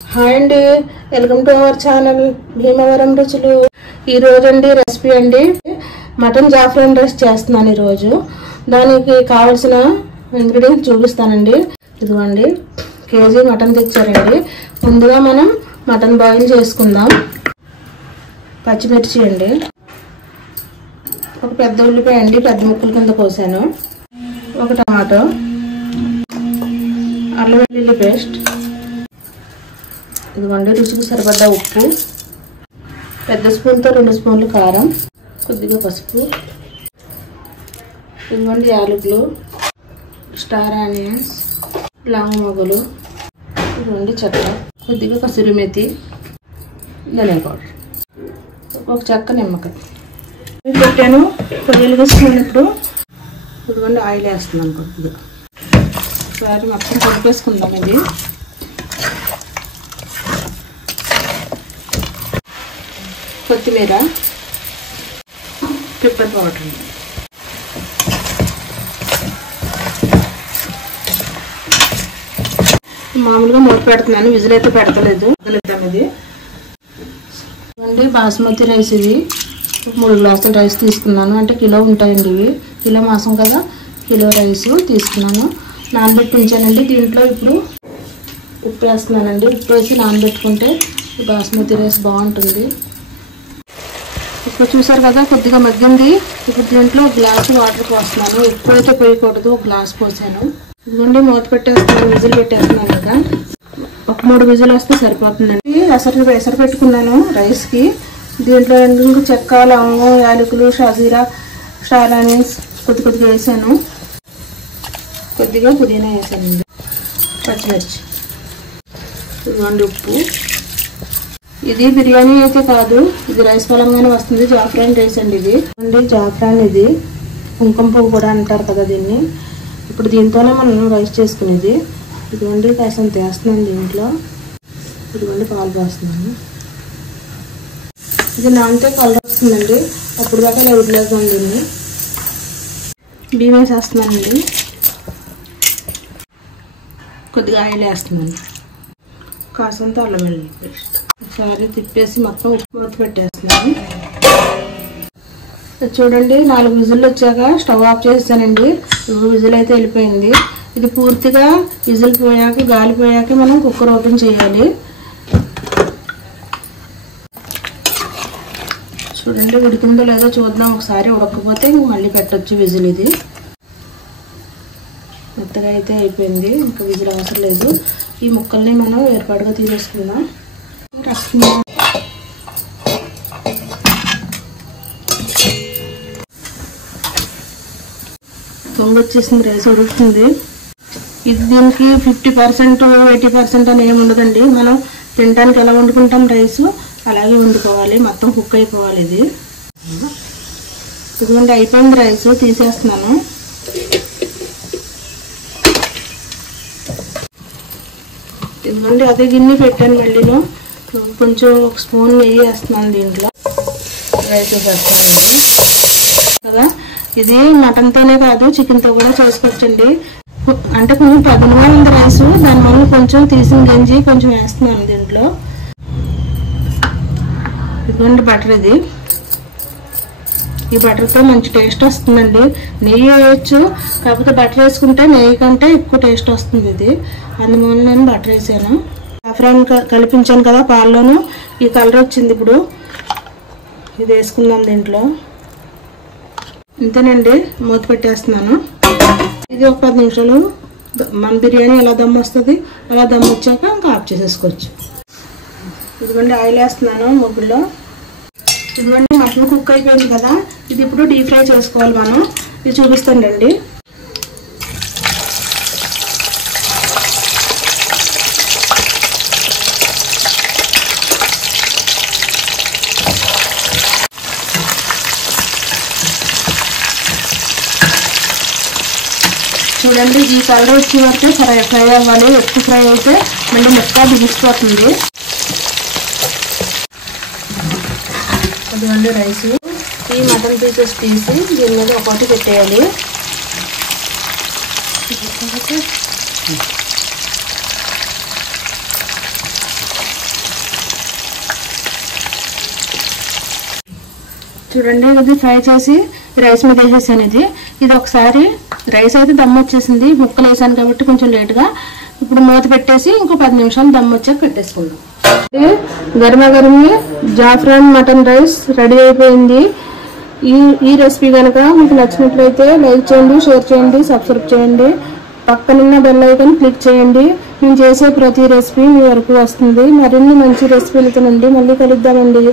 Hi అండి, welcome to our channel Bhimavaram రుచులు. ఈరోజు అండి రెసిపీ అండి మటన్ జాఫ్రాన్ రైస్ చేస్తున్నాను. ఈరోజు దానికి కావాల్సిన ఇంగ్రీడియంట్స్ చూపిస్తానండి. ఇదిగోండి, కేజీ మటన్ తెచ్చారండి. ముందుగా మనం మటన్ బాయిల్ చేసుకుందాం. పచ్చిమిర్చి అండి, ఒక పెద్ద ఉల్లిపాయ అండి, పెద్ద ముక్కల కింద కోసాను, ఒక టమాటో, అల్లం వెల్లుల్లి పేస్ట్, ఇదిగోండి రుచికి సరిపడ్డ ఉప్పు, పెద్ద స్పూన్తో 2 స్పూన్లు కారం, కొద్దిగా పసుపు, ఇదిగోండి యాలకులు, స్టార్ ఆనియన్స్, లవంగ మొగ్గలు, ఇదిగోండి చెక్క, కొద్దిగా కసూరి మేతి, ధనియా పౌడర్, ఒక చెక్క నిమ్మకాయ పెట్టాను. పొయ్యిలు వేసుకున్నప్పుడు ఇదిగోండి ఆయిల్ వేస్తున్నాను కొద్దిగా. ఒకసారి మొత్తం కలిపేసుకుందాం. ఇది కొత్తిమీర, పెప్పర్ పౌడర్, మామూలుగా మూత పెడుతున్నాను, విజిల్ అయితే పెడతలేదు. ఇది అండి బాస్మతి రైస్. ఇది 3 గ్లాసుల రైస్ తీసుకున్నాను. అంటే కిలో ఉంటాయండి ఇవి. కిలో మాసం కదా, కిలో రైస్ తీసుకున్నాను. నానబెట్టి ఉంచానండి. దీంట్లో ఇప్పుడు ఉప్పు వేస్తున్నానండి. ఉప్పు వేసి నానబెట్టుకుంటే బాస్మతి రైస్ బాగుంటుంది. ఇప్పుడు చూసారు కదా, కొద్దిగా మగ్గింది. ఇప్పుడు దీంట్లో 1 గ్లాసు వాటర్ పోస్తున్నాను. ఎక్కువైతే పోయకూడదు, 1 గ్లాస్ పోసాను. ఇదిగోండి మూత పెట్టేస్తున్నాను, విజిల్ పెట్టేస్తున్నాను కదా. ఒక 3 విజిల్ వస్తే సరిపోతుందండి. ఎసరు పెట్టుకున్నాను రైస్కి. దీంట్లో ఇంకా చెక్క, లవంగం, యాలకులు, షాజీరా, స్టార్ ఆనియన్స్ కొద్దిగా వేసాను. కొద్దిగా పుదీనా వేసానండి, పచ్చిమిర్చి, ఇదిగోండి ఉప్పు. ఇది బిర్యానీ అయితే కాదు, ఇది రైస్ పలంగానే వస్తుంది. జాఫ్రాన్ రైస్ అండి ఇది. అండి జాఫ్రాన్, ఇది కుంకుమ పువ్వు కూడా అంటారు కదా దీన్ని. ఇప్పుడు దీంతోనే మనం రైస్ చేసుకునేది. ఇదిగోండి కాసంత వేస్తున్నాను దీంట్లో. ఇదిగోండి పాలు పోస్తున్నాను. ఇది నానితే కలర్ వస్తుందండి. అప్పుడు దాకా వదిలేద్దాం దీన్ని. బియ్యం వేసేస్తున్నానండి. కొద్దిగా ఆయిల్ వేస్తున్నాను, కాసంత అల్లం వెల్లుల్లి పేస్ట్. ఒకసారి తిప్పేసి మొత్తం మూత పెట్టేస్తున్నాను. చూడండి 4 విజిల్లు వచ్చాక స్టవ్ ఆఫ్ చేసానండి. ఇప్పుడు విజిల్ అయితే వెళ్ళిపోయింది. ఇది పూర్తిగా విజిల్ పోయాక, గాలి పోయాక మనం కుక్కర్ ఓపెన్ చేయాలి. చూడండి ఉడికిందో లేదో చూద్దాం ఒకసారి. ఉడకపోతే మళ్ళీ పెట్టొచ్చు విజిల్. ఇది మెత్తగా అయితే అయిపోయింది, ఇంకా విజిల్ అవసరం లేదు. ఈ ముక్కల్ని మనం ఏర్పాటుగా తీసేసుకుందాం. పొంగు వచ్చేసింది, రైస్ ఉడుకుతుంది. ఇది దీనికి 50% 80% అని ఏమి ఉండదండి. మనం తినడానికి ఎలా వండుకుంటాం రైస్ అలాగే వండుకోవాలి. మొత్తం కుక్ అయిపోవాలి. ఇది ఇదిగోండి అయిపోయింది రైస్, తీసేస్తున్నాను. ఇదిగోండి అదే గిన్నె పెట్టాను. మళ్ళీను కొంచెం 1 స్పూన్ నెయ్యి వేస్తున్నాను దీంట్లో. రైస్ వేస్తానండి కదా. ఇది మటన్తోనే కాదు, చికెన్తో కూడా చేసుకోవచ్చండి. అంటే కొంచెం పదునుగా ఉంది రైస్, దానివల్ల కొంచెం తీసిన గంజి కొంచెం వేస్తున్నాను దీంట్లో. ఇదిగోండి బటర్. ఇది ఈ బటర్తో మంచి టేస్ట్ వస్తుందండి. నెయ్యి వేయచ్చు, కాకపోతే బటర్ వేసుకుంటే నెయ్యి కంటే ఎక్కువ టేస్ట్ వస్తుంది. ఇది అందువల్ల నేను బటర్ వేసాను. జాఫ్రాన్ కలిపించాను కదా పాల్లోనూ, ఈ కలర్ వచ్చింది. ఇప్పుడు ఇది వేసుకుందాం దీంట్లో. ఇంతేనండి, మూత పెట్టేస్తున్నాను. ఇది ఒక 10 నిమిషాలు మన బిర్యానీ ఎలా దమ్ వస్తుంది అలా దమ్ వచ్చాక ఇంకా ఆఫ్ చేసేసుకోవచ్చు. ఇదిగోండి ఆయిల్ వేస్తున్నాను ముగ్గుల్లో. ఇదిగోండి మటన్ కుక్ అయిపోయింది కదా. ఇది ఇప్పుడు డీప్ ఫ్రై చేసుకోవాలి మనం. ఇది చూపిస్తానండి. చూడండి ఈ కలర్ వచ్చే వరకు ఫ్రై అవ్వాలి. ఎక్కువ ఫ్రై అయితే మళ్ళీ ముక్క బిగిసిపోతుంది. అదిగోండి రైస్. ఈ మటన్ పీసెస్ తీసి దీని మీద ఒకటి పెట్టేయాలి. చూడండి, ఇది ఫ్రై చేసి రైస్ మీద వేసేసాను. ఇది ఒకసారి రైస్ అయితే దమ్ వచ్చేసింది. ముక్కలు వేసాను కాబట్టి కొంచెం లేట్గా. ఇప్పుడు మూత పెట్టేసి ఇంకో 10 నిమిషాలు దమ్ వచ్చాక పెట్టేసుకుందాం. గరిమా గరిమి జాఫ్రాన్ మటన్ రైస్ రెడీ అయిపోయింది. ఈ రెసిపీ కనుక మీకు నచ్చినట్లయితే లైక్ చేయండి, షేర్ చేయండి, సబ్స్క్రైబ్ చేయండి. పక్కనున్న బెల్ ఐకాన్ క్లిక్ చేయండి. నేను చేసే ప్రతి రెసిపీ మీ వరకు వస్తుంది. మరిన్ని మంచి రెసిపీలతో నుండి మళ్ళీ కలుద్దామండి.